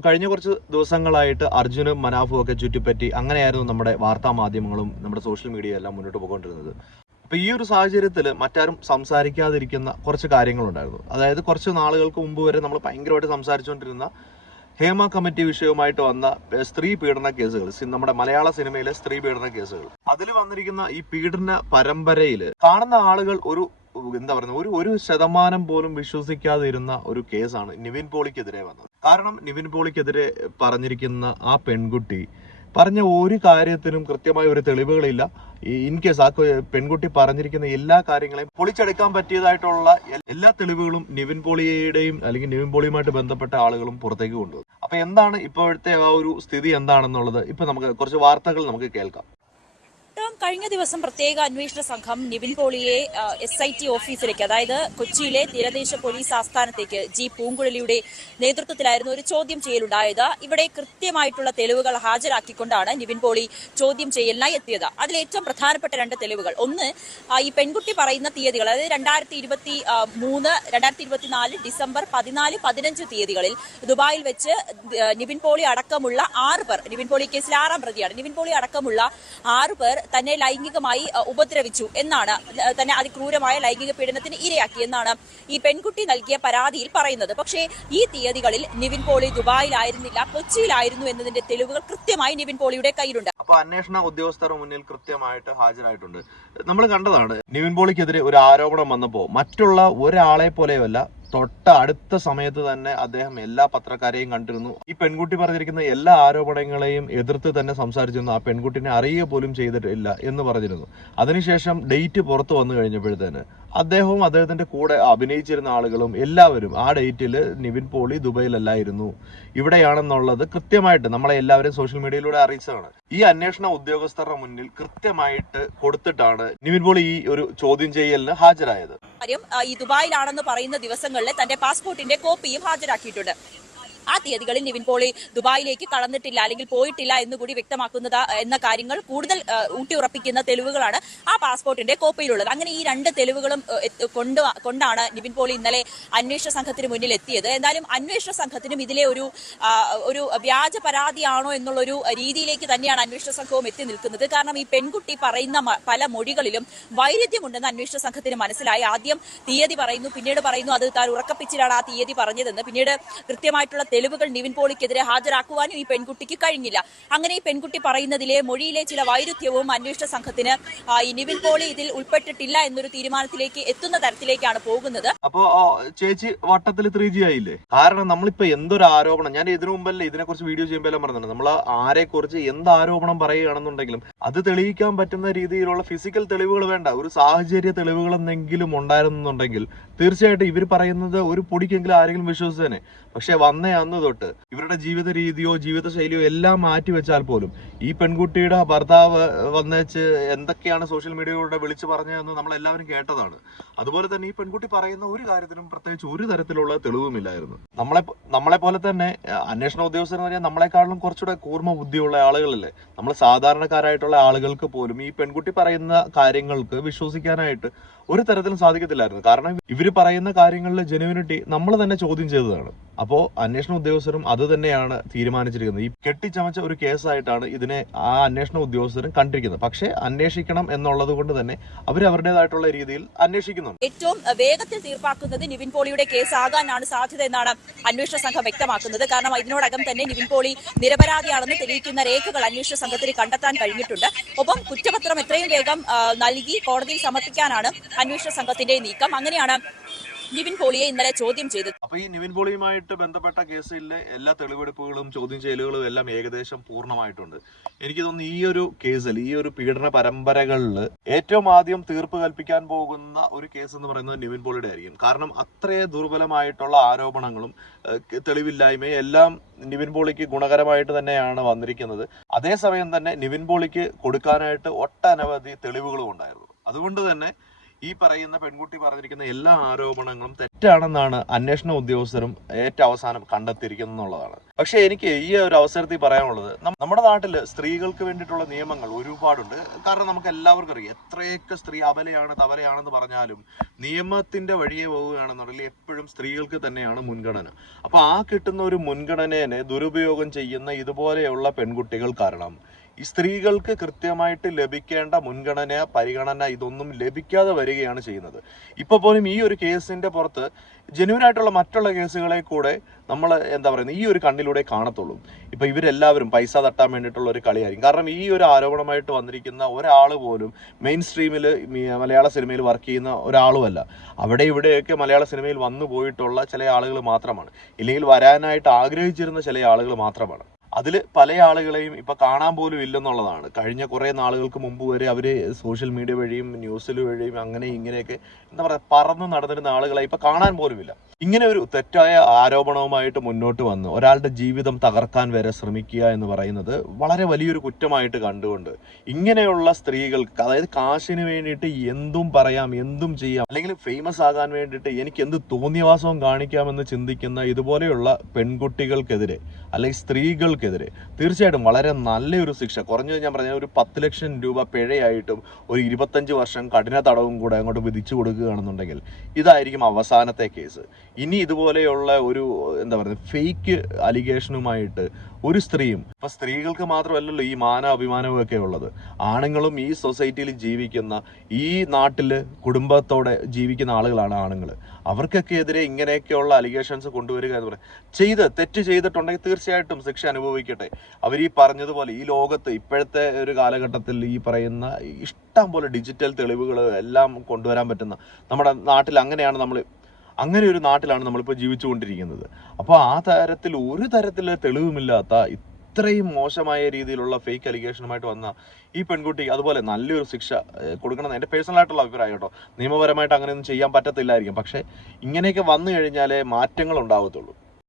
അപ്പോൾ കഴിഞ്ഞ കുറച്ച് ദിവസങ്ങളായിട്ട് അർജുനും മനാഫും ഒക്കെ ചുറ്റിപ്പറ്റി അങ്ങനെയായിരുന്നു നമ്മുടെ വാർത്താ മാധ്യമങ്ങളും നമ്മുടെ സോഷ്യൽ മീഡിയ എല്ലാം മുന്നോട്ട് പോയിക്കൊണ്ടിരുന്നത്. അപ്പോൾ ഈ ഒരു സാഹചര്യത്തിൽ മറ്റാരും സംസാരിക്കാതിരിക്കുന്ന കുറച്ച് കാര്യങ്ങളുണ്ടായിരുന്നു. അതായത് കുറച്ച് നാളുകൾക്ക് മുമ്പ് വരെ നമ്മൾ ഭയങ്കരമായിട്ട് സംസാരിച്ചുകൊണ്ടിരുന്ന ഹേമ കമ്മിറ്റി വിഷയവുമായിട്ട് വന്ന സ്ത്രീ പീഡന കേസുകൾ നമ്മുടെ മലയാള സിനിമയിലെ സ്ത്രീ പീഡന കേസുകൾ. അതിൽ വന്നിരിക്കുന്ന ഈ പീഡന പരമ്പരയിൽ കാണുന്ന ആളുകൾ ഒരു എന്താ പറയുന്നത്? ഒരു ഒരു ശതമാനം പോലും വിശ്വസിക്കാതെ ഇരുന്ന ഒരു കേസാണ് നിവിൻ പോളിക്കെതിരെ വന്നത്. കാരണം നിവിൻ പോളിക്കെതിരെ പറഞ്ഞിരിക്കുന്ന ആ പെൺകുട്ടി പറഞ്ഞ ഒരു കാര്യത്തിനും കൃത്യമായ ഒരു തെളിവുകളില്ല. ഇൻ കേസ് ആ പെൺകുട്ടി പറഞ്ഞിരിക്കുന്ന എല്ലാ കാര്യങ്ങളെയും പൊളിച്ചെടുക്കാൻ പറ്റിയതായിട്ടുള്ള എല്ലാ തെളിവുകളും നിവിൻ പോളിയുടെയും അല്ലെങ്കിൽ നിവിൻ പോളിയുമായിട്ട് ബന്ധപ്പെട്ട ആളുകളും പുറത്തേക്ക് കൊണ്ടുവന്നു. അപ്പൊ എന്താണ് ഇപ്പോഴത്തെ ആ ഒരു സ്ഥിതി എന്താണെന്നുള്ളത് ഇപ്പൊ നമുക്ക് കുറച്ച് വാർത്തകൾ നമുക്ക് കേൾക്കാം. ടോം കഴിഞ്ഞ ദിവസം പ്രത്യേക അന്വേഷണ സംഘം നിവിൻ പോളിയെ എസ് ഐ ടി ഓഫീസിലേക്ക് അതായത് കൊച്ചിയിലെ തീരദേശ പോലീസ് ആസ്ഥാനത്തേക്ക് ജി പൂങ്കുഴലിയുടെ നേതൃത്വത്തിലായിരുന്നു ഒരു ചോദ്യം ചെയ്യലുണ്ടായത്. ഇവിടെ കൃത്യമായിട്ടുള്ള തെളിവുകൾ ഹാജരാക്കിക്കൊണ്ടാണ് നിവിൻ പോളി ചോദ്യം ചെയ്യലിനായി എത്തിയത്. അതിൽ ഏറ്റവും പ്രധാനപ്പെട്ട രണ്ട് തെളിവുകൾ. ഒന്ന് ഈ പെൺകുട്ടി പറയുന്ന തീയതികൾ അതായത് രണ്ടായിരത്തി ഇരുപത്തി മൂന്ന് രണ്ടായിരത്തി ഇരുപത്തിനാല് ഡിസംബർ പതിനാല് പതിനഞ്ച് തീയതികളിൽ ദുബായിൽ വെച്ച് നിവിൻ പോളി അടക്കമുള്ള ആറ് പേർ നിവിൻ പോളി കേസിൽ ആറാം പ്രതിയാണ്. നിവിൻ പോളി അടക്കമുള്ള ആറ് പേർ തന്നെ ലൈംഗികമായി ഉപദ്രവിച്ചു എന്നാണ് തന്നെ അതിക്രൂരമായ ലൈംഗിക പീഡനത്തിന് ഇരയാക്കി എന്നാണ് ഈ പെൺകുട്ടി നൽകിയ പരാതിയിൽ പറയുന്നത്. പക്ഷേ ഈ തീയതികളിൽ നിവിൻ പോളി ദുബായിലായിരുന്നില്ല കൊച്ചിയിലായിരുന്നു എന്നതിന്റെ തെളിവുകൾ കൃത്യമായി നിവിൻ പോളിയുടെ കയ്യിലുണ്ട്. അപ്പൊ അന്വേഷണ ഉദ്യോഗസ്ഥർ മുന്നിൽ കൃത്യമായിട്ട് ഹാജരായിട്ടുണ്ട്. നമ്മൾ കണ്ടതാണ് നിവിൻ പോളിക്കെതിരെ ഒരു ആരോപണം വന്നപ്പോൾ മറ്റുള്ള ഒരാളെ പോലെയല്ല തൊട്ട അടുത്ത സമയത്ത് തന്നെ അദ്ദേഹം എല്ലാ പത്രക്കാരെയും കണ്ടിരുന്നു. ഈ പെൺകുട്ടി പറഞ്ഞിരിക്കുന്ന എല്ലാ ആരോപണങ്ങളെയും എതിർത്ത് തന്നെ സംസാരിച്ചിരുന്നു. ആ പെൺകുട്ടിനെ അറിയുക പോലും ചെയ്തിട്ടില്ല എന്ന് പറഞ്ഞിരുന്നു. അതിനുശേഷം ഡേറ്റ് പുറത്തു വന്നു കഴിഞ്ഞപ്പോഴത്തേന് അദ്ദേഹവും അദ്ദേഹത്തിന്റെ കൂടെ അഭിനയിച്ചിരുന്ന ആളുകളും എല്ലാവരും ആ ഡേറ്റിൽ നിവിൻ പോളി ദുബൈയിലല്ലായിരുന്നു. ഇവിടെയാണെന്നുള്ളത് കൃത്യമായിട്ട് നമ്മളെ എല്ലാവരും സോഷ്യൽ മീഡിയയിലൂടെ അറിയിച്ചതാണ്. ഈ അന്വേഷണ ഉദ്യോഗസ്ഥരുടെ മുന്നിൽ കൃത്യമായിട്ട് കൊടുത്തിട്ടാണ് നിവിൻ പോളി ഈ ഒരു ചോദ്യം ചെയ്യലിന് ഹാജരായത്. ഈ ദുബായിലാണെന്ന് പറയുന്ന ദിവസങ്ങളിൽ തന്റെ പാസ്പോർട്ടിന്റെ കോപ്പിയും ഹാജരാക്കിയിട്ടുണ്ട്. ആ തീയതികളിൽ നിവിൻ പോളി ദുബായിലേക്ക് കടന്നിട്ടില്ല അല്ലെങ്കിൽ പോയിട്ടില്ല എന്നുകൂടി വ്യക്തമാക്കുന്നത് എന്ന കാര്യങ്ങൾ കൂടുതൽ ഊട്ടിയുറപ്പിക്കുന്ന തെളിവുകളാണ് ആ പാസ്പോർട്ടിന്റെ കോപ്പിയിലുള്ളത്. അങ്ങനെ ഈ രണ്ട് തെളിവുകളും കൊണ്ട് കൊണ്ടാണ് നിവിൻ പോളി ഇന്നലെ അന്വേഷണ സംഘത്തിന് മുന്നിൽ എത്തിയത്. എന്തായാലും അന്വേഷണ സംഘത്തിനും ഇതിലെ ഒരു ഒരു വ്യാജ പരാതിയാണോ എന്നുള്ളൊരു രീതിയിലേക്ക് തന്നെയാണ് അന്വേഷണ സംഘവും എത്തി നിൽക്കുന്നത്. കാരണം ഈ പെൺകുട്ടി പറയുന്ന പല മൊഴികളിലും വൈരുദ്ധ്യമുണ്ടെന്ന് അന്വേഷണ സംഘത്തിന് മനസ്സിലായി. ആദ്യം തീയതി പറയുന്നു പിന്നീട് പറയുന്നു അത് താൻ ഉറക്കപ്പിച്ചിലാണ് ആ തീയതി പറഞ്ഞതെന്ന്. പിന്നീട് കൃത്യമായിട്ടുള്ള തെളിവുകൾ നിവിൻ പോളിക്കെതിരെ ഹാജരാക്കുവാനും ഈ പെൺകുട്ടിക്ക് കഴിഞ്ഞില്ല. അങ്ങനെ ഈ പെൺകുട്ടി പറയുന്നതിലെ മൊഴിയിലെ ചില വൈരുദ്ധ്യവും അന്വേഷണ സംഘത്തിന് ഈ നിവിൻ പോളി ഇതിൽ ഉൾപ്പെട്ടിട്ടില്ല എന്നൊരു തീരുമാനത്തിലേക്ക് എത്തുന്ന തരത്തിലേക്കാണ് പോകുന്നത്. അപ്പോ ചേച്ചി വട്ടത്തിൽ ത്രീ ജി ആയില്ലേ? കാരണം നമ്മളിപ്പോ എന്തൊരു ആരോപണം ഞാൻ ഇതിനു മുമ്പല്ലേ ഇതിനെ കുറിച്ച് വീഡിയോ ചെയ്യുമ്പോൾ പറഞ്ഞിട്ടുണ്ട് നമ്മൾ ആരെ കുറിച്ച് എന്ത് ആരോപണം പറയുകയാണെന്നുണ്ടെങ്കിലും അത് തെളിയിക്കാൻ പറ്റുന്ന രീതിയിലുള്ള ഫിസിക്കൽ തെളിവുകൾ വേണ്ട. ഒരു സാഹചര്യ തെളിവുകൾ എന്തെങ്കിലും ഉണ്ടായിരുന്നുണ്ടെങ്കിൽ തീർച്ചയായിട്ടും ഇവർ പറയുന്നത് ഒരു പൊടിക്കെങ്കിലും ആരെങ്കിലും വിശ്വസിച്ചേനെ. പക്ഷെ വന്നേ അന്ന് തൊട്ട് ഇവരുടെ ജീവിത രീതിയോ ജീവിത ശൈലിയോ എല്ലാം മാറ്റി വെച്ചാൽ പോലും ഈ പെൺകുട്ടിയുടെ ഭർത്താവ് വന്നേച്ച് എന്തൊക്കെയാണ് സോഷ്യൽ മീഡിയയിലൂടെ വിളിച്ചു പറഞ്ഞതെന്ന് നമ്മൾ എല്ലാവരും കേട്ടതാണ്. അതുപോലെ തന്നെ ഈ പെൺകുട്ടി പറയുന്ന ഒരു കാര്യത്തിനും പ്രത്യേകിച്ച് ഒരു തരത്തിലുള്ള തെളിവുമില്ലായിരുന്നു നമ്മളെ നമ്മളെ പോലെ തന്നെ അന്വേഷണ ഉദ്യോഗസ്ഥർ എന്ന് പറഞ്ഞാൽ നമ്മളെക്കാളും കുറച്ചുകൂടെ കൂർമ്മ ബുദ്ധിയുള്ള ആളുകളല്ലേ? നമ്മൾ സാധാരണക്കാരായിട്ടുള്ള ആളുകൾക്ക് പോലും ഈ പെൺകുട്ടി പറയുന്ന കാര്യങ്ങൾക്ക് വിശ്വസിക്കാനായിട്ട് ഒരു തരത്തിലും സാധിക്കത്തില്ലായിരുന്നു. കാരണം ഇവർ പറയുന്ന കാര്യങ്ങളിലെ ജെനുവിനിറ്റി നമ്മൾ തന്നെ ചോദ്യം ചെയ്തതാണ്. അപ്പോ അന്വേഷണ ഉദ്യോഗസ്ഥരും അത് തന്നെയാണ് തീരുമാനിച്ചിരിക്കുന്നത്. ഈ കെട്ടിച്ചമച്ച ഒരു കേസായിട്ടാണ് ഇതിനെ ആ അന്വേഷണ ഉദ്യോഗസ്ഥരും കണ്ടിരിക്കുന്നത്. പക്ഷേ അന്വേഷിക്കണം എന്നുള്ളത് കൊണ്ട് തന്നെ അവർ അവരുടേതായിട്ടുള്ള രീതിയിൽ അന്വേഷിക്കുന്നുണ്ട്. ഏറ്റവും വേഗത്തിൽ തീർപ്പാക്കുന്നത് നിവിൻ പോളിയുടെ കേസ് ആകാനാണ് സാധ്യത എന്നാണ് അന്വേഷണ സംഘം വ്യക്തമാക്കുന്നത്. കാരണം ഇതിനോടകം തന്നെ നിവിൻ പോളി നിരപരാധിയാണെന്ന് തെളിയിക്കുന്ന രേഖകൾ അന്വേഷണ സംഘത്തിന് കണ്ടെത്താൻ കഴിഞ്ഞിട്ടുണ്ട്. ഒപ്പം കുറ്റപത്രം എത്രയും വേഗം നൽകി കോടതിയിൽ സമർപ്പിക്കാനാണ് അന്വേഷണ സംഘത്തിന്റെ നീക്കം. അങ്ങനെയാണ് നിവിൻ പോളിയെ ഇന്നലെ ചോദ്യം ചെയ്തത്. അപ്പൊ ഈ നിവിൻ പോളിയുമായിട്ട് ബന്ധപ്പെട്ട കേസിലെ എല്ലാ തെളിവെടുപ്പുകളും ചോദ്യം ചെയ്യലുകളും എല്ലാം ഏകദേശം പൂർണമായിട്ടുണ്ട്. എനിക്ക് തോന്നുന്നു ഈ ഒരു കേസിൽ ഈ ഒരു പീഡന പരമ്പരകളിൽ ഏറ്റവും ആദ്യം തീർപ്പ് കൽപ്പിക്കാൻ പോകുന്ന ഒരു കേസ് എന്ന് പറയുന്നത് നിവിൻ പോളിയുടെ ആയിരിക്കും. കാരണം അത്രേ ദുർബലമായിട്ടുള്ള ആരോപണങ്ങളും തെളിവില്ലായ്മയും എല്ലാം നിവിൻ പോളിക്ക് ഗുണകരമായിട്ട് തന്നെയാണ് വന്നിരിക്കുന്നത്. അതേസമയം തന്നെ നിവിൻ പോളിക്ക് കൊടുക്കാനായിട്ട് ഒട്ടനവധി തെളിവുകളും ഉണ്ടായിരുന്നു. അതുകൊണ്ട് തന്നെ ഈ പറയുന്ന പെൺകുട്ടി പറഞ്ഞിരിക്കുന്ന എല്ലാ ആരോപണങ്ങളും തെറ്റാണെന്നാണ് അന്വേഷണ ഉദ്യോഗസ്ഥരും ഏറ്റവും അവസാനം കണ്ടെത്തിയിരിക്കുന്നത് എന്നുള്ളതാണ്. പക്ഷെ എനിക്ക് ഈ ഒരു അവസരത്തിൽ പറയാനുള്ളത് നമ്മുടെ നാട്ടിൽ സ്ത്രീകൾക്ക് വേണ്ടിയിട്ടുള്ള നിയമങ്ങൾ ഒരുപാടുണ്ട്. കാരണം നമുക്ക് എല്ലാവർക്കും അറിയാം എത്രയൊക്കെ സ്ത്രീ അബലയാണ് തവലയാണെന്ന് പറഞ്ഞാലും നിയമത്തിന്റെ വഴിയെ പോവുകയാണെന്നുണ്ടെങ്കിൽ എപ്പോഴും സ്ത്രീകൾക്ക് തന്നെയാണ് മുൻഗണന. അപ്പൊ ആ കിട്ടുന്ന ഒരു മുൻഗണനേനെ ദുരുപയോഗം ചെയ്യുന്ന ഇതുപോലെയുള്ള പെൺകുട്ടികൾ കാരണം ഈ സ്ത്രീകൾക്ക് കൃത്യമായിട്ട് ലഭിക്കേണ്ട മുൻഗണന പരിഗണന ഇതൊന്നും ലഭിക്കാതെ വരികയാണ് ചെയ്യുന്നത്. ഇപ്പൊ പോലും ഈ ഒരു കേസിന്റെ പുറത്ത് ജെന്യൂൻ ആയിട്ടുള്ള മറ്റുള്ള കേസുകളെ കൂടെ നമ്മൾ എന്താ പറയുന്നത് ഈ ഒരു കണ്ണിലൂടെ കാണത്തുള്ളൂ. ഇപ്പൊ ഇവരെല്ലാവരും പൈസ തട്ടാൻ വേണ്ടിയിട്ടുള്ള ഒരു കളിയായിരിക്കും. കാരണം ഈ ഒരു ആരോപണമായിട്ട് വന്നിരിക്കുന്ന ഒരാൾ പോലും മെയിൻ സ്ട്രീമിൽ മലയാള സിനിമയിൽ വർക്ക് ചെയ്യുന്ന ഒരാളുമല്ല. അവിടെ ഇവിടെയൊക്കെ മലയാള സിനിമയിൽ വന്നു പോയിട്ടുള്ള ചില ആളുകൾ മാത്രമാണ്. ഇല്ലെങ്കിൽ വരാനായിട്ട് ആഗ്രഹിച്ചിരുന്ന ചില ആളുകൾ മാത്രമാണ്. അതിൽ പല ആളുകളെയും ഇപ്പം കാണാൻ പോലും ഇല്ലെന്നുള്ളതാണ്. കഴിഞ്ഞ കുറേ നാളുകൾക്ക് മുമ്പ് വരെ അവർ സോഷ്യൽ മീഡിയ വഴിയും ന്യൂസിൽ വഴിയും അങ്ങനെ ഇങ്ങനെയൊക്കെ എന്താ പറയുക പറന്ന് നടന്നിരുന്ന ആളുകളെ ഇപ്പം കാണാൻ പോലുമില്ല. ഇങ്ങനെ ഒരു തെറ്റായ ആരോപണവുമായിട്ട് മുന്നോട്ട് വന്ന് ഒരാളുടെ ജീവിതം തകർക്കാൻ വരെ ശ്രമിക്കുക എന്ന് പറയുന്നത് വളരെ വലിയൊരു കുറ്റമായിട്ട് കണ്ടുകൊണ്ട് ഇങ്ങനെയുള്ള സ്ത്രീകൾക്ക് അതായത് കാശിന് വേണ്ടിയിട്ട് എന്തും പറയാം എന്തും ചെയ്യാം അല്ലെങ്കിൽ ഫേമസ് ആകാൻ വേണ്ടിയിട്ട് എനിക്ക് എന്ത് തോന്നിയവാസവും കാണിക്കാമെന്ന് ചിന്തിക്കുന്ന ഇതുപോലെയുള്ള പെൺകുട്ടികൾക്കെതിരെ അല്ലെങ്കിൽ സ്ത്രീകൾക്കെതിരെ തീർച്ചയായിട്ടും വളരെ നല്ലൊരു ശിക്ഷ. കുറഞ്ഞത് ഞാൻ പറഞ്ഞ ഒരു പത്ത് ലക്ഷം രൂപ പിഴയായിട്ടും ഒരു ഇരുപത്തഞ്ച് വർഷം കഠിന തടവും കൂടെ അങ്ങോട്ട് വിധിച്ചു കൊടുക്കുകയാണെന്നുണ്ടെങ്കിൽ ഇതായിരിക്കും അവസാനത്തെ കേസ്. ഇനി ഇതുപോലെയുള്ള ഒരു എന്താ പറയുക ഫേക്ക് അലിഗേഷനുമായിട്ട് ഒരു സ്ത്രീയും ഇപ്പൊ സ്ത്രീകൾക്ക് മാത്രമല്ലല്ലോ ഈ മാന അഭിമാനവും ഒക്കെ ഉള്ളത്. ആണുങ്ങളും ഈ സൊസൈറ്റിയിൽ ജീവിക്കുന്ന ഈ നാട്ടിൽ കുടുംബത്തോടെ ജീവിക്കുന്ന ആളുകളാണ് ആണുങ്ങൾ അവർക്കൊക്കെ എതിരെ ഇങ്ങനെയൊക്കെയുള്ള അലിഗേഷൻസ് കൊണ്ടുവരിക എന്ന് പറയുന്നത് ചെയ്ത് തെറ്റ് ചെയ്തിട്ടുണ്ടെങ്കിൽ തീർച്ചയായിട്ടും ശിക്ഷ അനുഭവിക്കട്ടെ. അവർ ഈ പറഞ്ഞതുപോലെ ഈ ലോകത്ത് ഇപ്പോഴത്തെ ഒരു കാലഘട്ടത്തിൽ ഈ പറയുന്ന ഇഷ്ടം പോലെ ഡിജിറ്റൽ തെളിവുകൾ എല്ലാം കൊണ്ടുവരാൻ പറ്റുന്ന നമ്മുടെ നാട്ടിൽ അങ്ങനെയാണ് നമ്മൾ അങ്ങനെ ഒരു നാട്ടിലാണ് നമ്മളിപ്പോൾ ജീവിച്ചുകൊണ്ടിരിക്കുന്നത്. അപ്പോൾ ആ തരത്തിൽ ഒരു തരത്തിൽ തെളിവുമില്ലാത്ത ഇത്രയും മോശമായ രീതിയിലുള്ള ഫേക്ക് അലിഗേഷനുമായിട്ട് വന്ന ഈ പെൺകുട്ടി അതുപോലെ നല്ലൊരു ശിക്ഷ കൊടുക്കണം. എന്റെ പേഴ്സണലായിട്ടുള്ള അഭിപ്രായം കേട്ടോ. നിയമപരമായിട്ട് അങ്ങനെയൊന്നും ചെയ്യാൻ പറ്റത്തില്ലായിരിക്കും. പക്ഷേ ഇങ്ങനെയൊക്കെ വന്നു കഴിഞ്ഞാലേ മാറ്റങ്ങൾ ഉണ്ടാവത്തുള്ളൂ.